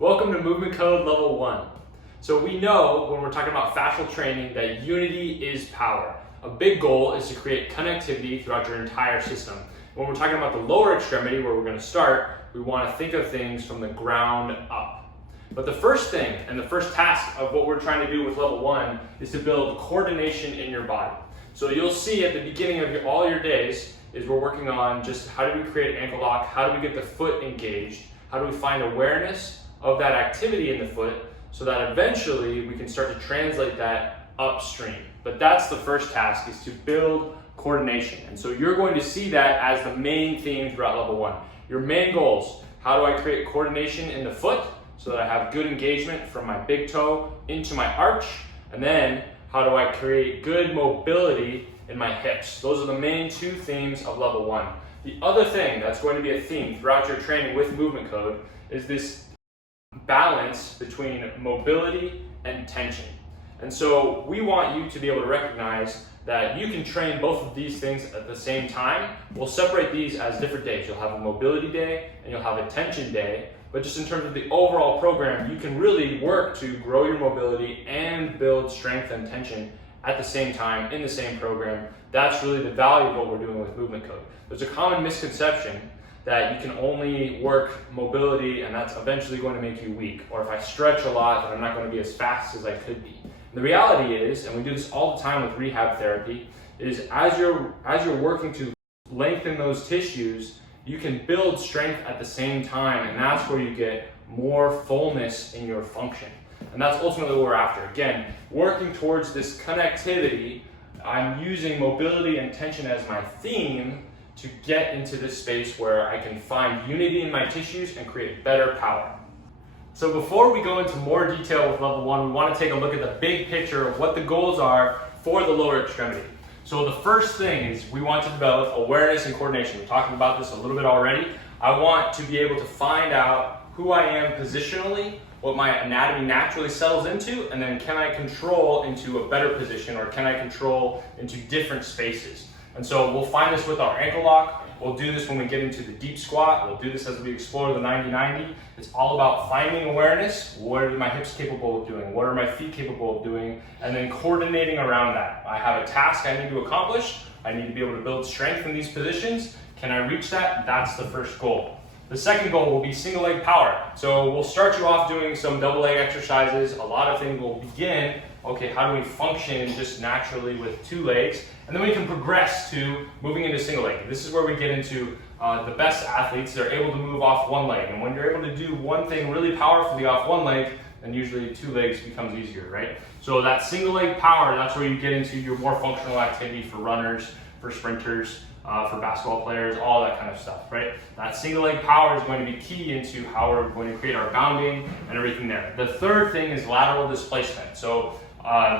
Welcome to Movement Code Level 1. So we know when we're talking about fascial training that unity is power. A big goal is to create connectivity throughout your entire system. When we're talking about the lower extremity, where we're going to start, we want to think of things from the ground up. But the first thing and the first task of what we're trying to do with Level 1 is to build coordination in your body. So you'll see at the beginning of all your days is we're working on just how do we create ankle lock, how do we get the foot engaged, how do we find awareness of that activity in the foot so that eventually we can start to translate that upstream. But that's the first task, is to build coordination. And so you're going to see that as the main theme throughout Level 1. Your main goals: how do I create coordination in the foot so that I have good engagement from my big toe into my arch? And then how do I create good mobility in my hips? Those are the main two themes of Level 1. The other thing that's going to be a theme throughout your training with Movement Code is this balance between mobility and tension. And so we want you to be able to recognize that you can train both of these things at the same time. We'll separate these as different days. You'll have a mobility day and you'll have a tension day. But just in terms of the overall program, you can really work to grow your mobility and build strength and tension at the same time in the same program. That's really the value of what we're doing with Movement Code. There's a common misconception that you can only work mobility and that's eventually going to make you weak. Or if I stretch a lot, then I'm not going to be as fast as I could be. And the reality is, and we do this all the time with rehab therapy, is as you're working to lengthen those tissues, you can build strength at the same time, and that's where you get more fullness in your function. And that's ultimately what we're after. Again, working towards this connectivity, I'm using mobility and tension as my theme to get into this space where I can find unity in my tissues and create better power. So before we go into more detail with Level 1, we want to take a look at the big picture of what the goals are for the lower extremity. So the first thing is we want to develop awareness and coordination. We're talking about this a little bit already. I want to be able to find out who I am positionally, what my anatomy naturally settles into, and then can I control into a better position, or can I control into different spaces? And so we'll find this with our ankle lock. We'll do this when we get into the deep squat. We'll do this as we explore the 90-90. It's all about finding awareness. What are my hips capable of doing? What are my feet capable of doing? And then coordinating around that. I have a task I need to accomplish. I need to be able to build strength in these positions. Can I reach that? That's the first goal. The second goal will be single leg power. So we'll start you off doing some double leg exercises. A lot of things will begin, okay, how do we function just naturally with two legs? And then we can progress to moving into single leg. This is where we get into the best athletes. They're able to move off one leg. And when you're able to do one thing really powerfully off one leg, then usually two legs becomes easier, right? So that single leg power, that's where you get into your more functional activity for runners, for sprinters, for basketball players, all that kind of stuff, right? That single leg power is going to be key into how we're going to create our bounding and everything there. The third thing is lateral displacement. So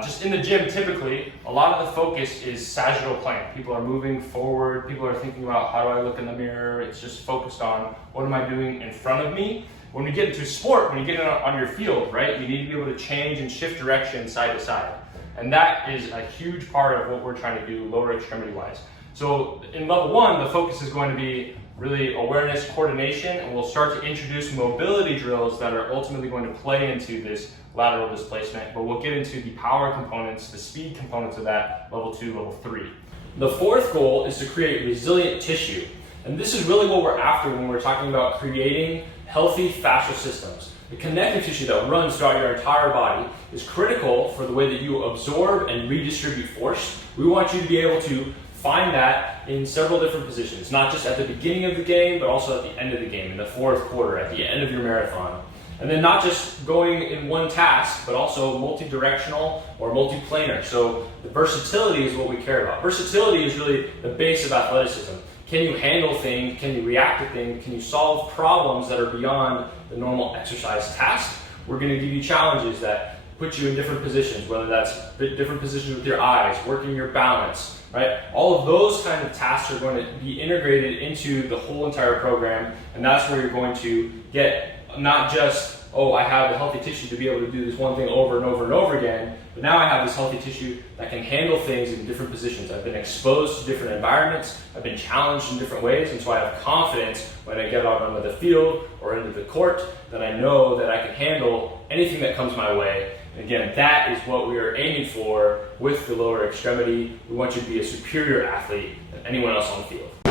just in the gym, typically, a lot of the focus is sagittal plane. People are moving forward. People are thinking about how do I look in the mirror. It's just focused on what am I doing in front of me. When we get into sport, when you get on your field, right, you need to be able to change and shift direction side to side. And that is a huge part of what we're trying to do lower extremity wise. So in Level 1, the focus is going to be really awareness, coordination, and we'll start to introduce mobility drills that are ultimately going to play into this lateral displacement, but we'll get into the power components, the speed components of that, Level 2, Level 3. The fourth goal is to create resilient tissue. And this is really what we're after when we're talking about creating healthy fascial systems. The connective tissue that runs throughout your entire body is critical for the way that you absorb and redistribute force. We want you to be able to find that in several different positions, not just at the beginning of the game, but also at the end of the game, in the fourth quarter, at the end of your marathon. And then not just going in one task, but also multi-directional or multi-planar. So the versatility is what we care about. Versatility is really the base of athleticism. Can you handle things? Can you react to things? Can you solve problems that are beyond the normal exercise task? We're going to give you challenges that put you in different positions, whether that's different positions with your eyes, working your balance, right? All of those kind of tasks are going to be integrated into the whole entire program, and that's where you're going to get not just oh, I have a healthy tissue to be able to do this one thing over and over and over again, but now I have this healthy tissue that can handle things in different positions. I've been exposed to different environments, I've been challenged in different ways, and so I have confidence when I get out onto the field or into the court that I know that I can handle anything that comes my way. And again, that is what we are aiming for with the lower extremity. We want you to be a superior athlete than anyone else on the field.